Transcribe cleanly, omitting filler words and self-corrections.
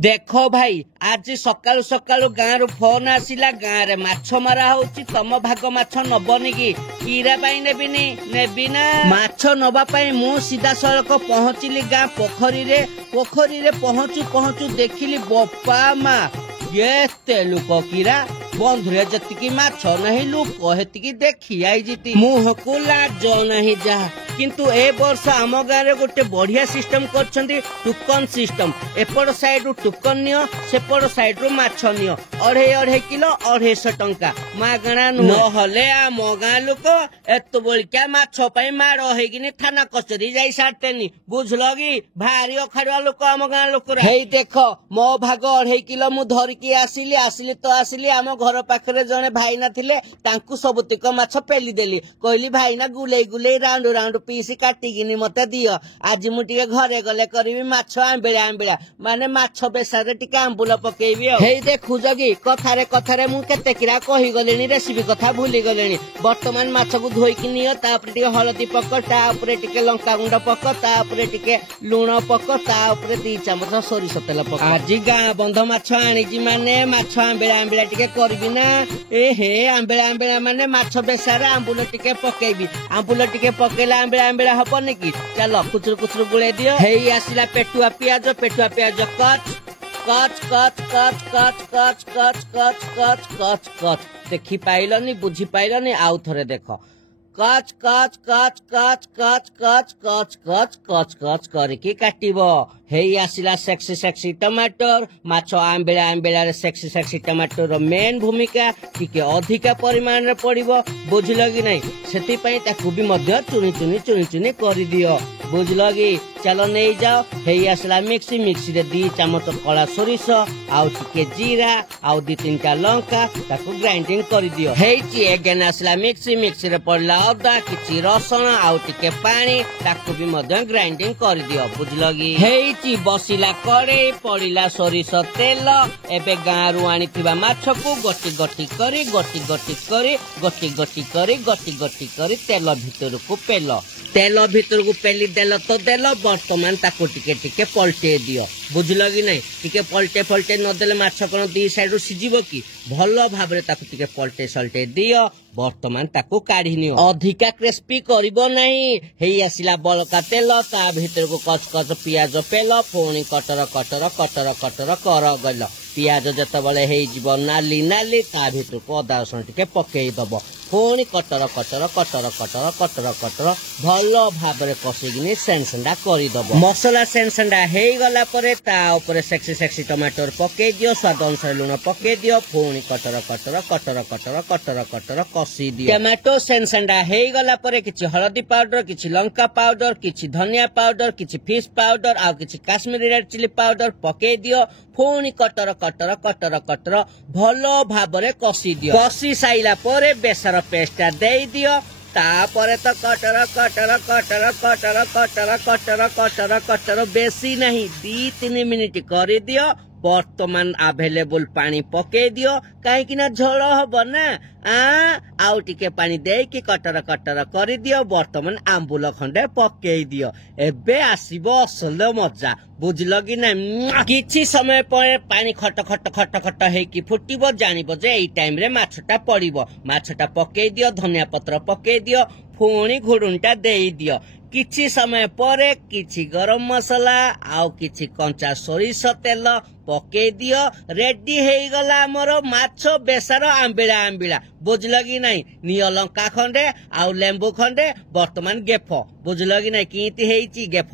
देख भाई आज सकालु सकालु गाँव फोन आसिला गाँव रे माछ मारा होची तम भाग माछ नबनी की कीरा पाई नेबिनी नेबी ना माछ नबा पाई मु सीधा सड़क पहुँचली गाँ पोखरी रे पहुँचू पहुँचू देखिली बप्पा मा ये लुक कीरा बंधुरे जतिकी माछ नहीं लुक हेतिकी देखी आई जीती मुह को लाज नहीं जा किंतु ए वर्ष आम गाँव रे गोटे बढ़िया सिस्टम करछंती टुकन सिस्टम एपड़ साइड रु टुकन नियो सेपड़ साइड रु माछ नियो 2.5 किलो 250 टंका मागणा न हले आम गाँ लोक एत बलिका माछ पई माड़ हेगिनी थाना कचरी जाई सारतेनी बुझलो कि भारी अखाड़ुआ लोक आम गाँ लोक हेई देख मो भाग 2.5 किलो मु धरिकी आसिली आम घर पाखरे जने भाईना थिले तांकु सबुतिक माछ पेली देली कहली भाईना गुलेई गुलेई राउंड राउंड पीसी काटिकिनी मते दियो आज मु टिके घरे गले करबी माछ आंबिळा माने माछ बेसारे टिके आंबुल पकेइबी हेई देखुज कि कथारे मु केते किरा कहि गलेनी रेसिपी कथा भूली गलेनी वर्तमान माछ को धोइकी नियो तापर टिके हळदी पक तापर टिके लंका गुंड पक तापर टिके लूण पक तापर 2 चमच सरिष तेल पक आज गाँ बंध माछ आनिजी माने माछ आंबिळा टिके करबी ना ए हे आंबिळा माने माछ बेसारे आंबुल टिके पकेइबी आंबुल टिके पकेला आंबिळा हबनी कि चलो कुचुर गुले दियो हेई आसिला पेटुआ पियाज कच देखी पाइलनी बुझी पाइलनी आउ थरे देख कच करके काटिबो हेई आसिला सेक्सी टमाटर माछ आंबिळा रे सेक्सी टमाटर मेन भूमिका टिके अधिका परिमाण रे पड़िबो बुझलो कि नहीं सेति पई ताकू भी मध्य चुनी करि दियो बुझलो कि चलो नहीं जाओ हेई आसिला मिक्सी रे 2 चमच कला सोरिष आउ टिके जीरा आउ 2-3टा लंका ताकू ग्राइंडिंग करि दियो हेई ची एगेन आसिला मिक्सी रे पड़ला अदा किछि रसुण आउ टिके पानी ताकू भी मध्य ग्राइंडिंग करि दियो बुझलो कि हेई ची बसिला कड़े पड़िला सोरिष तेल एबे गाँ रु आनिथिबा माछ को गटी गटी करी तेल भीतर को पेली देल तो देल वर्तमान ताको टिके पलटे दियो बुझलो कि नहीं टिके पलटे न देले माछ कोन 2 साइड रु सिजिबो कि भलो भाबरे ताको टिके पलटे सलटे दियो वर्तमान ताको काढी नियो अधिका क्रिस्पी करिवो नहीं हेई आसिला बलका तेल ता भीतर को कच पियाज पेल फोनी कटर कर गल पियाज जतबले हेई जीव नाली ता भीतर को अदा रसुण टिके पकेई दबो फोनी कटर भलो भाबरे कसिगिनी सेंसंडा करि दबो मसला सेंसंडा हेई गला परे ता ऊपर सेक्सी टमाटर पकेई दियो स्वाद अनुसार लूण पकेई दियो फोनी कटर कसी दियो टमाटो सेंसंडा हेई गला परे किछि हळदी पाउडर किछि लंका पाउडर किछि धनिया पाउडर किछि फिश पाउडर आ किछि काश्मीरी रेड चिली पाउडर पकेई दियो फोनी कटर भलो भाबरे कसी दियो कसी साइला परे बेसर पेस्ट दे दियो तापरे तो कटर बेसी नहीं 2-3 मिनिट कर दियो वर्तमान अवेलेबल पानी पके दियो कहीं कि ना झोल हबो ना आउ टिके पानी दे कि कटर कर दियो वर्तमान आंबुल खंडे पके दियो एबे आसीबो असल मजा बुझलो कि ना किछि समय पर पानी खट हे कि फुटिबो जानिबो जे एई टाइम रे माछटा पड़िबो माछटा पके दियो धनिया पत्र पके दियो फोनी घुडुंटा दे दियो किछि समय पर किछि गरम मसला आउ किछि कंचा सोरिष तेल पके दियो रेडी हेई गला हमर माछ बेसार आंबिळा बुझलो कि नहीं नियो लंका खंडे आउ लेंबू खंडे वर्तमान गेफ बुझलो कि नहीं किंती हेईची गेफ।